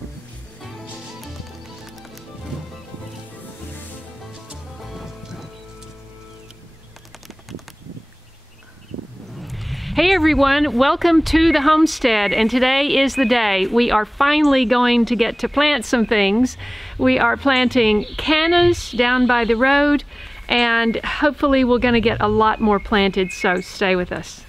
Hey everyone, welcome to the homestead, and today is the day. We are finally going to get to plant some things. We are planting cannas down by the road, and hopefully we're going to get a lot more planted, so stay with us.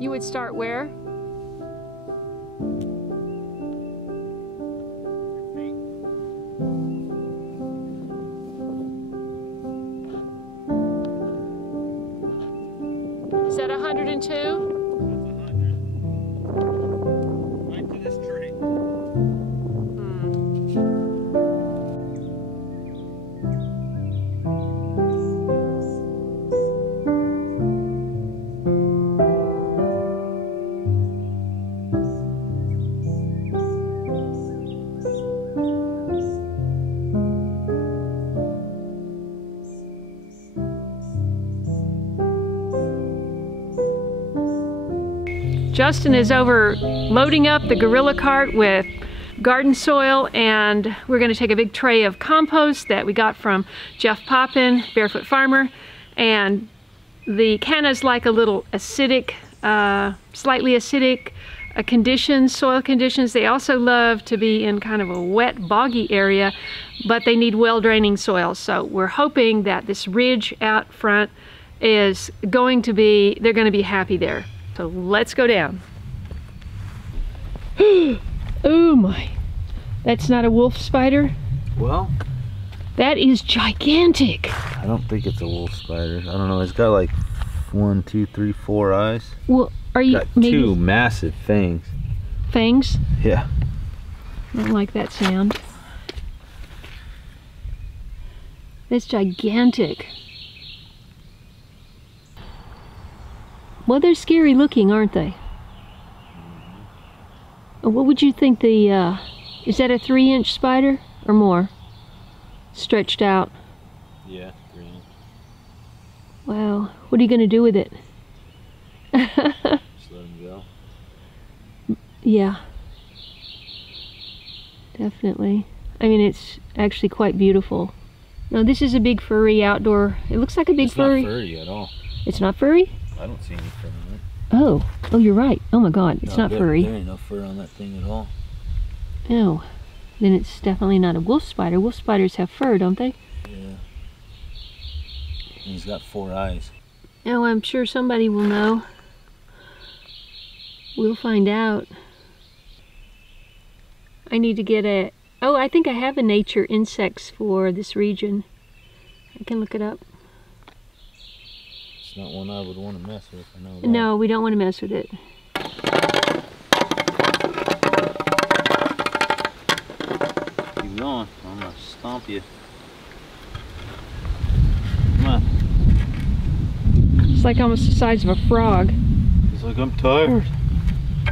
You would start where? Is that 102? Justin is over loading up the gorilla cart with garden soil, and we're going to take a big tray of compost that we got from Jeff Poppin, Barefoot Farmer, and the cannas like a little acidic, slightly acidic soil conditions. They also love to be in kind of a wet, boggy area, but they need well-draining soil. So we're hoping that this ridge out front is going to be, they're going to be happy there. So let's go down. Oh my, that's not a wolf spider? Well, that is gigantic. I don't think it's a wolf spider. I don't know, it's got like 1, 2, 3, 4 eyes. Well, are you got two massive fangs. Fangs? Yeah. I don't like that sound. That's gigantic. Well, they're scary looking, aren't they? What would you think the, is that a 3-inch spider or more? Stretched out. Yeah, 3-inch. Wow, what are you going to do with it? Just let him go. Yeah. Definitely. I mean, it's actually quite beautiful. No, this is a big furry outdoor, it looks like a big furry. It's not furry at all. It's not furry? I don't see any fur on it. Oh, you're right. Oh my God, it's not furry. There ain't no fur on that thing at all. Oh, then it's definitely not a wolf spider. Wolf spiders have fur, don't they? Yeah. And he's got 4 eyes. Oh, I'm sure somebody will know. We'll find out. I need to get a... Oh, I think I have a nature insects for this region. I can look it up. It's not one I would want to mess with. I know that. No, we don't want to mess with it. Keep going. I'm going to stomp you. Come on. It's like almost the size of a frog. It's like I'm tired. I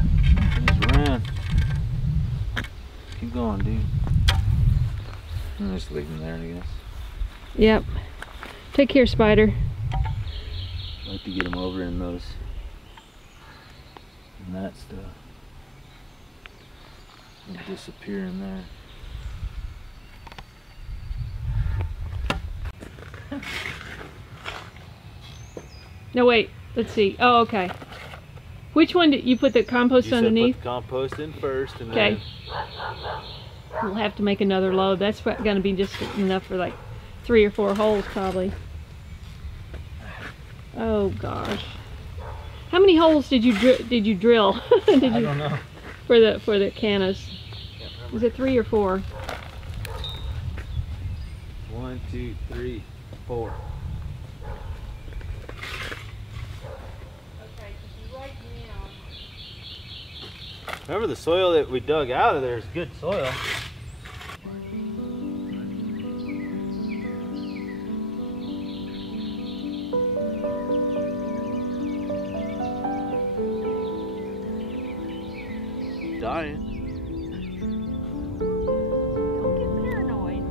just ran. Keep going, dude. I'm just leave him there, I guess. Yep. Take care, Spider. I'd like to get him over in those and that stuff. He'll disappear in there. No, wait. Let's see. Oh, okay. Which one did you put the compost You underneath? said put the compost in first, and Okay. then We'll have to make another load. That's going to be just enough for like 3 or 4 holes, probably. Oh gosh. How many holes did you drill? I don't know. For the CANNAS? Was it 3 or 4? 1, 2, 3, 4. Remember, the soil that we dug out of there is good soil. Dying. Don't get paranoid.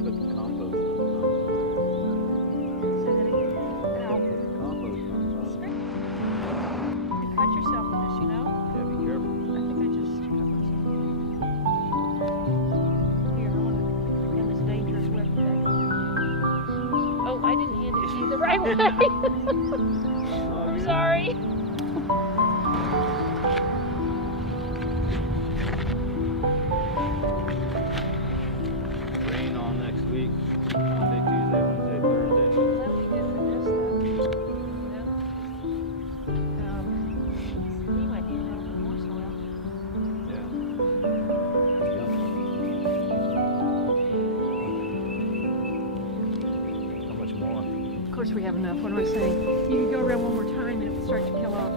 Put the compost on. You cut yourself with this, you know? Yeah, be careful. I think I just cut myself. Here, I want to hand this dangerous weapon back. Oh, I didn't hand it to you the right way. I'm sorry. Rain all next week. Monday, Tuesday, Wednesday, Thursday. That'll be good for this, though. You might need a little bit more soil. Yeah. How much more? Of course we have enough. What am I saying? You can go around one more time and it'll start to kill off.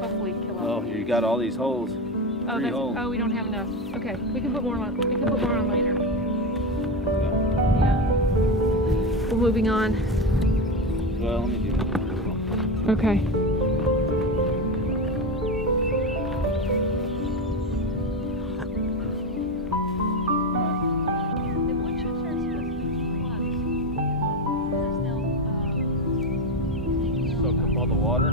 Hopefully kill off. Oh, you got all these holes. Oh, 3 that's, holes. oh, we don't have enough. Okay, we can put more on. We can put more on later. Yeah. Yeah. We're moving on. Well, let me do that. Okay. Soak up all the water.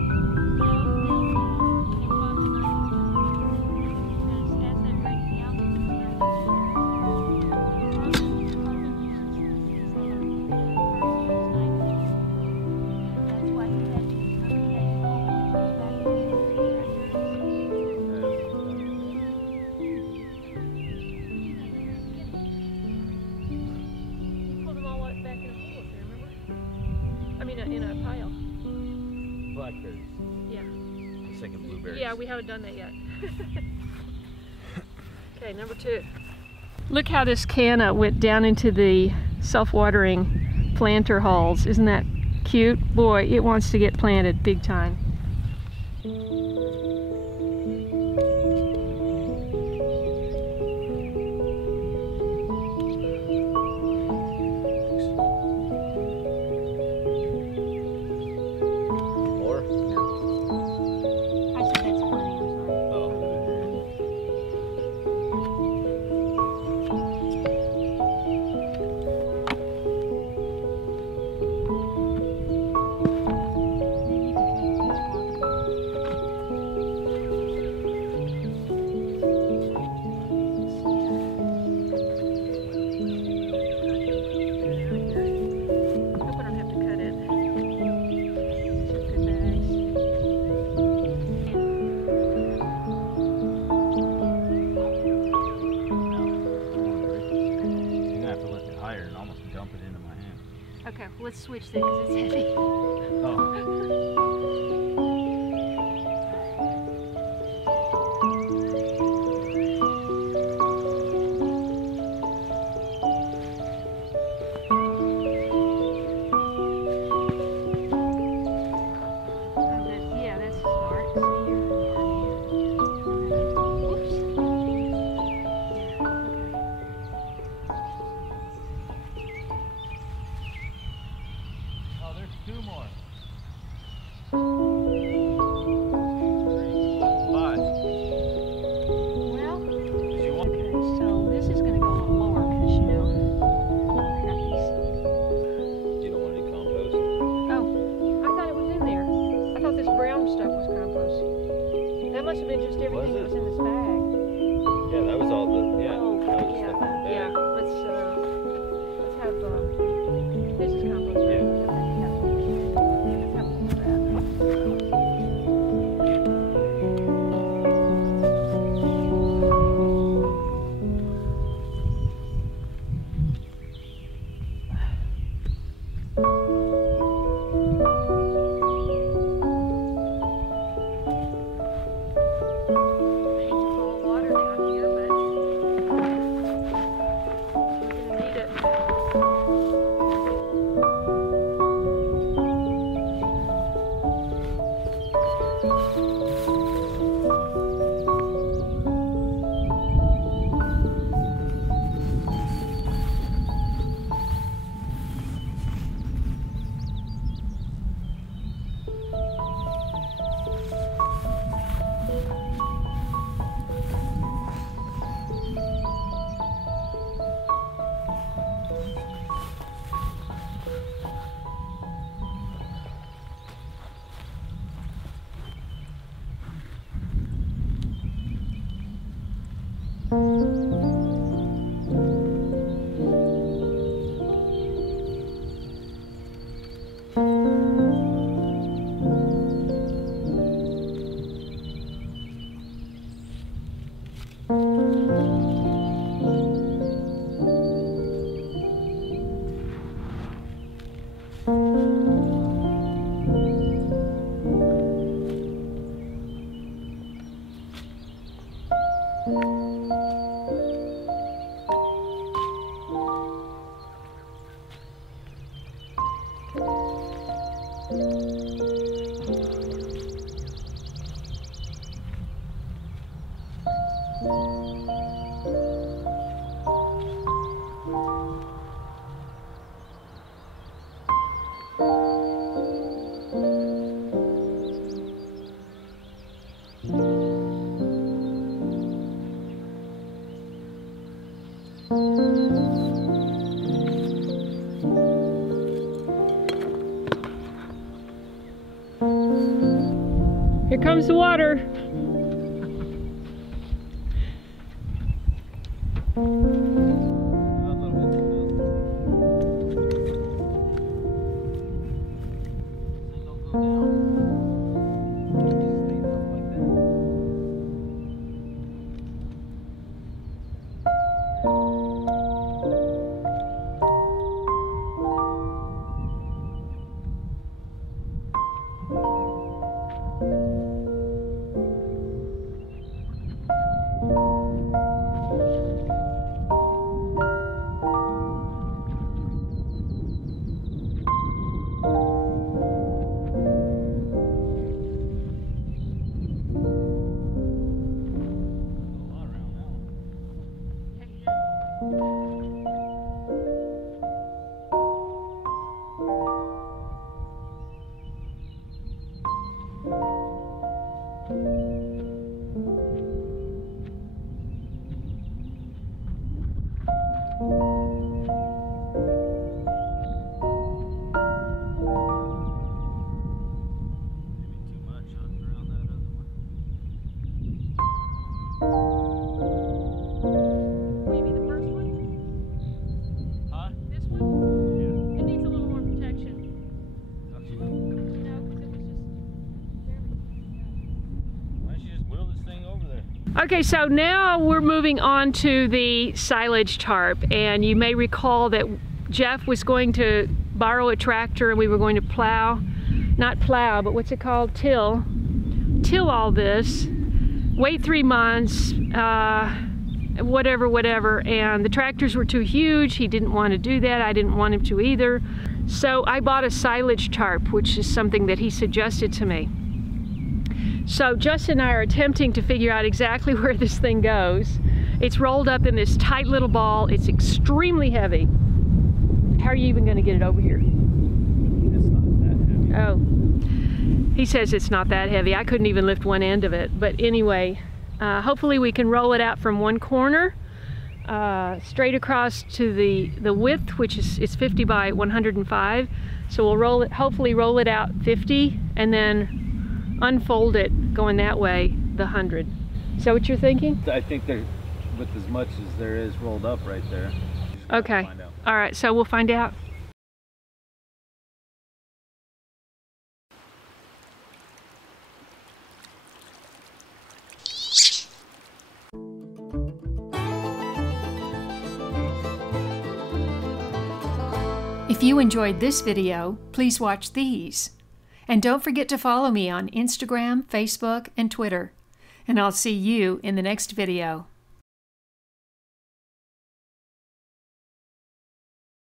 In a pile. Blackberries. Yeah. I was thinking blueberries. Yeah, we haven't done that yet. Okay, number 2. Look how this canna went down into the self-watering planter holes. Isn't that cute? Boy, it wants to get planted big time. let's switch that because it's heavy. Two more. Five. Well, okay, so this is going to go a little lower because, you know, I got these. You don't want any compost? Oh, I thought it was in there. I thought this brown stuff was compost. That must have been just everything that was in this bag. Yeah, that was all the, yeah. Oh, that was yeah, stuff in the bag. yeah. Let's have, this is compost. Right? Yeah. Here comes the water. Okay, so now we're moving on to the silage tarp, and you may recall that Jeff was going to borrow a tractor and we were going to plow, not plow, but what's it called? Till all this, wait 3 months, whatever, and the tractors were too huge. He didn't want to do that. I didn't want him to either. So I bought a silage tarp, which is something that he suggested to me. So Justin and I are attempting to figure out exactly where this thing goes. It's rolled up in this tight little ball. It's extremely heavy. How are you even going to get it over here? It's not that heavy. Oh, he says it's not that heavy. I couldn't even lift one end of it. But anyway, hopefully we can roll it out from one corner straight across to the width, which is it's 50 by 105. So we'll roll it, hopefully roll it out 50 and then unfold it going that way, the 100. Is that what you're thinking? I think there, with as much as there is rolled up right there. Okay. All right, so we'll find out. If you enjoyed this video, please watch these. And don't forget to follow me on Instagram, Facebook, and Twitter. And I'll see you in the next video.